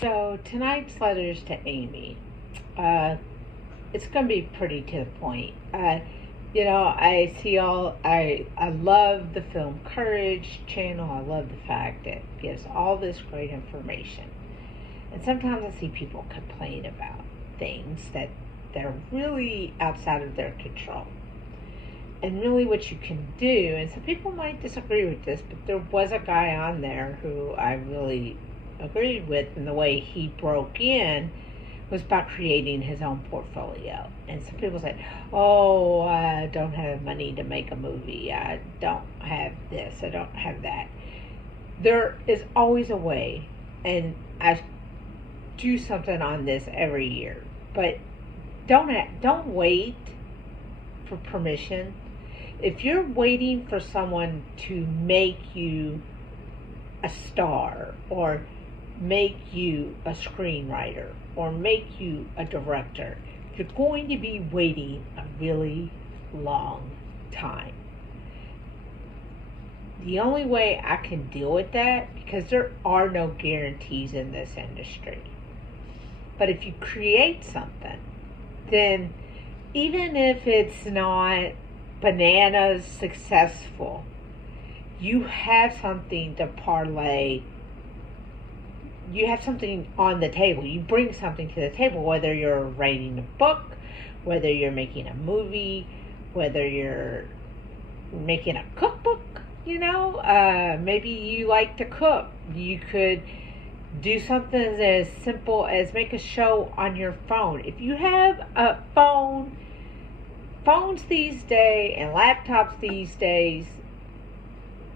So tonight's letters to Amy, uh, it's going to be pretty to the point. I love the film Courage channel. I love the fact that it gives all this great information. And sometimes I see people complain about things that are really outside of their control. And really, what you can do, and some people might disagree with this, but there was a guy on there who I really agreed with, and the way he broke in was by creating his own portfolio. And some people said, "Oh, I don't have money to make a movie. I don't have this. I don't have that." There is always a way, and I do something on this every year. But don't wait for permission. If you're waiting for someone to make you a star or make you a screenwriter or make you a director, you're going to be waiting a really long time. The only way I can deal with that, because there are no guarantees in this industry, but if you create something, then even if it's not bananas successful, you have something to parlay. You have something on the table. You bring something to the table, whether you're writing a book, whether you're making a movie, whether you're making a cookbook. Maybe you like to cook. You could do something as simple as make a show on your phone. If you have a phone, phones these days and laptops these days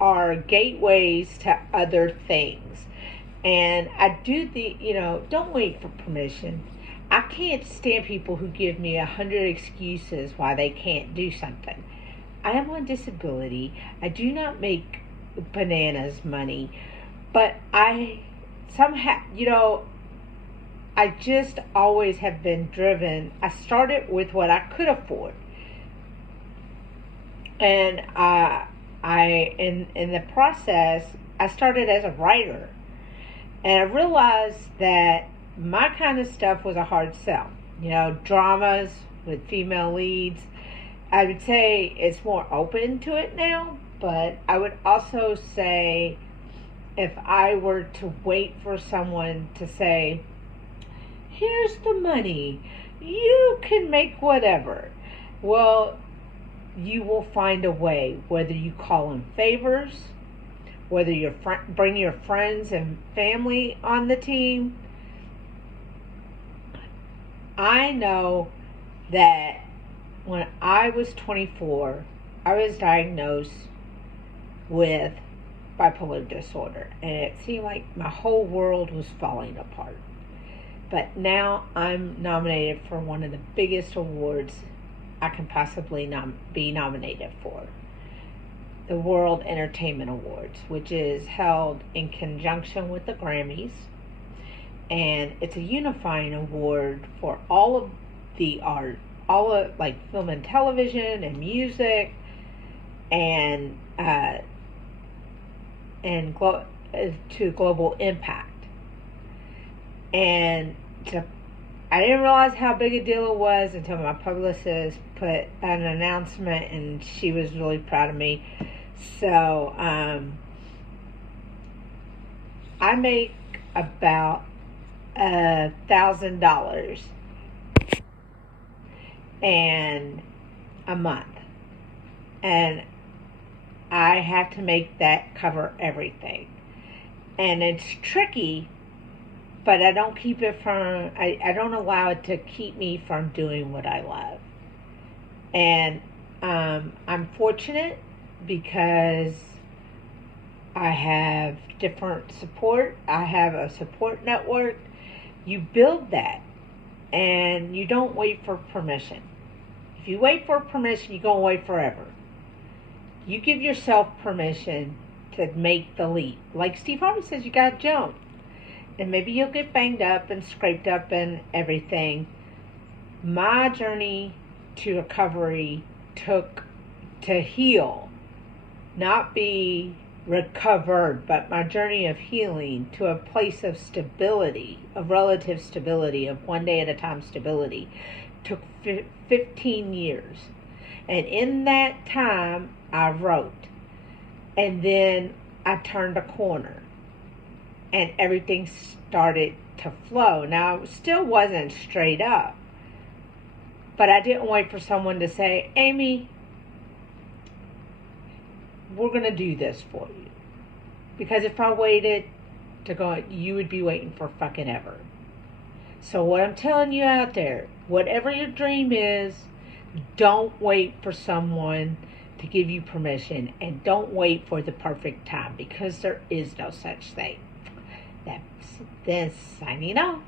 are gateways to other things. And I do don't wait for permission. I can't stand people who give me 100 excuses why they can't do something. I am on disability. I do not make bananas money, but I just always have been driven. I started with what I could afford, and in the process, I started as a writer, and I realized that my kind of stuff was a hard sell. Dramas with female leads. I would say it's more open to it now, but I would also say if I were to wait for someone to say, "Here's the money, you can make whatever," well, you will find a way, whether you call in favors, whether you bring your friends and family on the team. I know that when I was 24, I was diagnosed with bipolar disorder, and it seemed like my whole world was falling apart. But now I'm nominated for one of the biggest awards I can possibly be nominated for, the World Entertainment Awards, which is held in conjunction with the Grammys. And it's a unifying award for all of the art, all of like film and television and music, and to global impact. And I didn't realize how big a deal it was until my publicist put an announcement, and she was really proud of me. So I make about $1,000 and a month, and I have to make that cover everything, and it's tricky. But I don't keep it from, I don't allow it to keep me from doing what I love. And I'm fortunate because I have different support. I have a support network. You build that, and you don't wait for permission. If you wait for permission, you're going to wait forever. You give yourself permission to make the leap. Like Steve Harvey says, you got to jump. And maybe you'll get banged up and scraped up and everything. My journey to recovery took to heal, not be recovered, but my journey of healing to a place of stability, of relative stability, of one day at a time stability, took 15 years. And in that time, I wrote. And then I turned a corner. And everything started to flow. Now, it still wasn't straight up. But I didn't wait for someone to say, Amy, we're going to do this for you. Because if I waited to go, you would be waiting for fucking ever. So what I'm telling you out there, whatever your dream is, don't wait for someone to give you permission, and don't wait for the perfect time, because there is no such thing. That's this signing off.